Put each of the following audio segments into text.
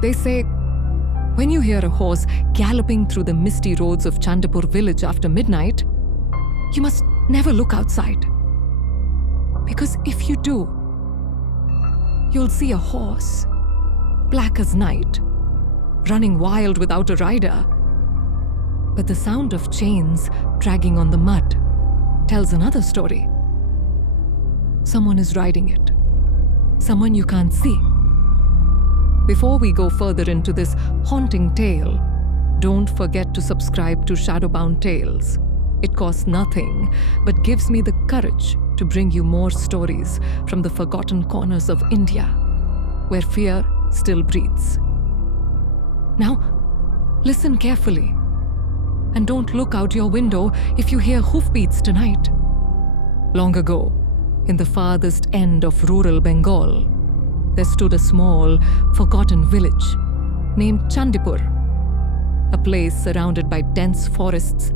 They say, when you hear a horse galloping through the misty roads of Chandipur village after midnight, you must never look outside. Because if you do, you'll see a horse, black as night, running wild without a rider. But the sound of chains dragging on the mud tells another story. Someone is riding it. Someone you can't see. Before we go further into this haunting tale, don't forget to subscribe to Shadowbound Tales. It costs nothing, but gives me the courage to bring you more stories from the forgotten corners of India, where fear still breathes. Now, listen carefully, and don't look out your window if you hear hoofbeats tonight. Long ago, in the farthest end of rural Bengal, there stood a small, forgotten village named Chandipur, a place surrounded by dense forests,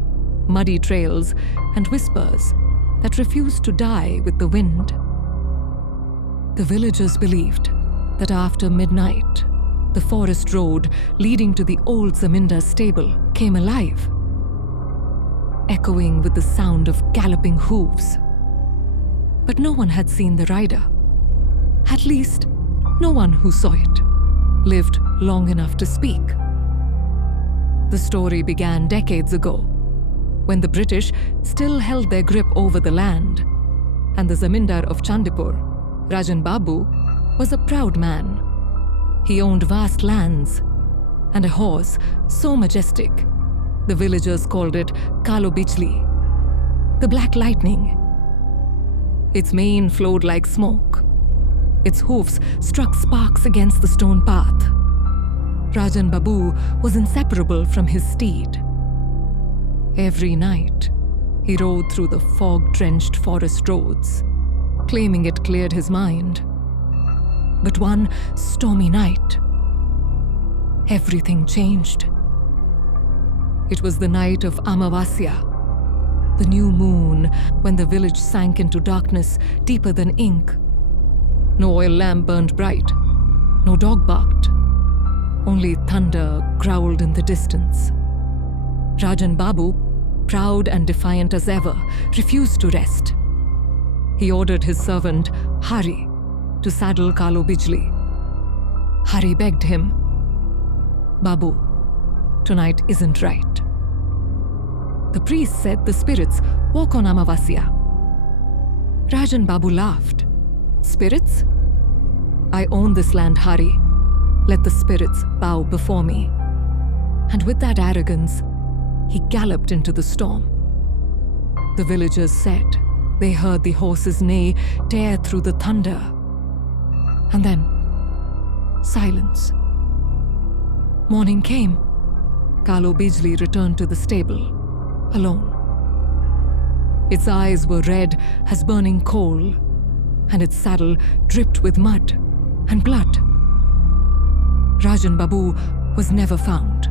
muddy trails, and whispers that refused to die with the wind. The villagers believed that after midnight, the forest road leading to the old Zamindar stable came alive, echoing with the sound of galloping hooves. But no one had seen the rider. At least, no one who saw it lived long enough to speak. The story began decades ago, when the British still held their grip over the land, and the Zamindar of Chandipur, Rajen Babu, was a proud man. He owned vast lands and a horse so majestic, the villagers called it Kaalo Bijli, the Black Lightning. Its mane flowed like smoke. Its hoofs struck sparks against the stone path. Rajen Babu was inseparable from his steed. Every night, he rode through the fog-drenched forest roads, claiming it cleared his mind. But one stormy night, everything changed. It was the night of Amavasya, the new moon, when the village sank into darkness deeper than ink. No oil lamp burned bright, no dog barked. Only thunder growled in the distance. Rajen Babu, proud and defiant as ever, refused to rest. He ordered his servant, Hari, to saddle Kaalo Bijli. Hari begged him, "Babu, tonight isn't right." The priest said the spirits walk on Amavasya. Rajen Babu laughed. "Spirits? I own this land, Hari. Let the spirits bow before me." And with that arrogance, he galloped into the storm. The villagers said they heard the horse's neigh tear through the thunder. And then, silence. Morning came. Kaalo Bijli returned to the stable, alone. Its eyes were red as burning coal, and its saddle dripped with mud and blood. Rajen Babu was never found.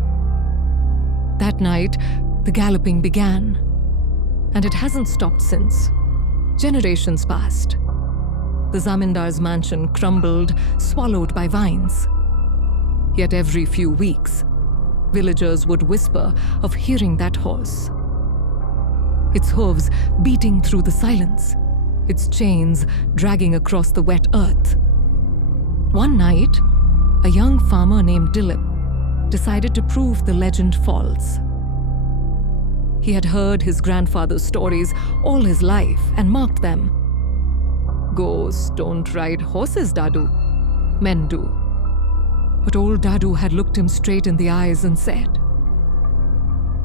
That night, the galloping began, and it hasn't stopped since. Generations passed. The Zamindar's mansion crumbled, swallowed by vines. Yet every few weeks, villagers would whisper of hearing that horse. Its hooves beating through the silence, its chains dragging across the wet earth. One night, a young farmer named Dilip decided to prove the legend false. He had heard his grandfather's stories all his life and mocked them. "Ghosts don't ride horses, Dadu. Men do." But old Dadu had looked him straight in the eyes and said,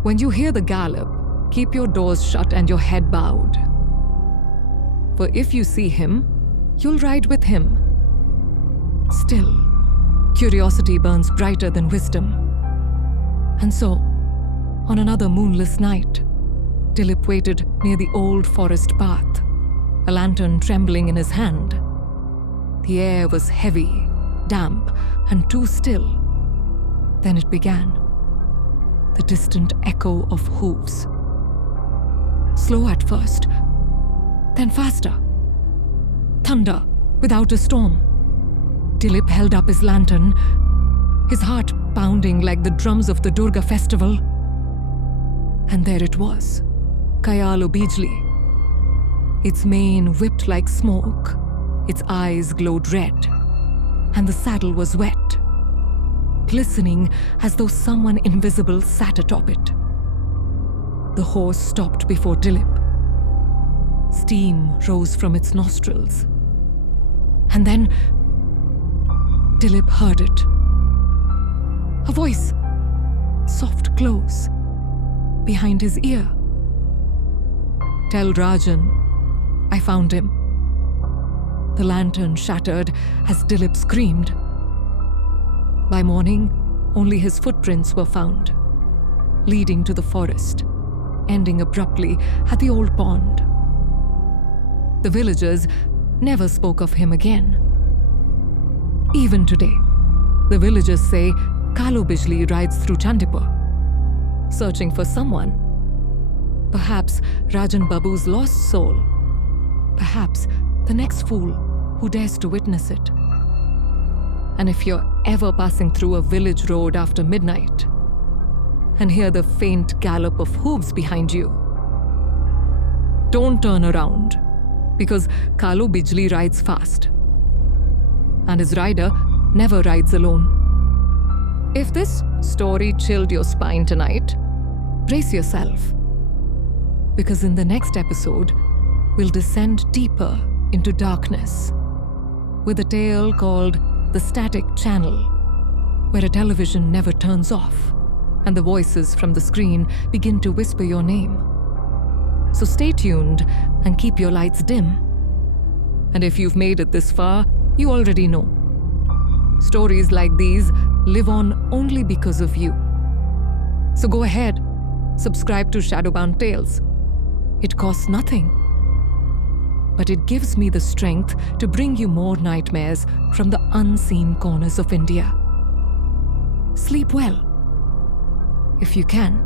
"When you hear the gallop, keep your doors shut and your head bowed. For if you see him, you'll ride with him." Still, curiosity burns brighter than wisdom. And so, on another moonless night, Dilip waited near the old forest path, a lantern trembling in his hand. The air was heavy, damp, and too still. Then it began. The distant echo of hooves. Slow at first, then faster. Thunder without a storm. Dilip held up his lantern, his heart pounding like the drums of the Durga festival. And there it was, Kaalo Bijli. Its mane whipped like smoke, its eyes glowed red, and the saddle was wet, glistening as though someone invisible sat atop it. The horse stopped before Dilip. Steam rose from its nostrils. And then Dilip heard it. A voice, soft close, behind his ear. "Tell Rajan, I found him." The lantern shattered as Dilip screamed. By morning, only his footprints were found, leading to the forest, ending abruptly at the old pond. The villagers never spoke of him again. Even today, the villagers say Kaalo Bijli rides through Chandipur, searching for someone. Perhaps Rajen Babu's lost soul. Perhaps the next fool who dares to witness it. And if you're ever passing through a village road after midnight and hear the faint gallop of hooves behind you, don't turn around, because Kaalo Bijli rides fast. And his rider never rides alone. If this story chilled your spine tonight, brace yourself. Because in the next episode, we'll descend deeper into darkness with a tale called The Static Channel, where a television never turns off and the voices from the screen begin to whisper your name. So stay tuned and keep your lights dim. And if you've made it this far, you already know. Stories like these live on only because of you. So go ahead, subscribe to Shadowbound Tales. It costs nothing, but it gives me the strength to bring you more nightmares from the unseen corners of India. Sleep well, if you can.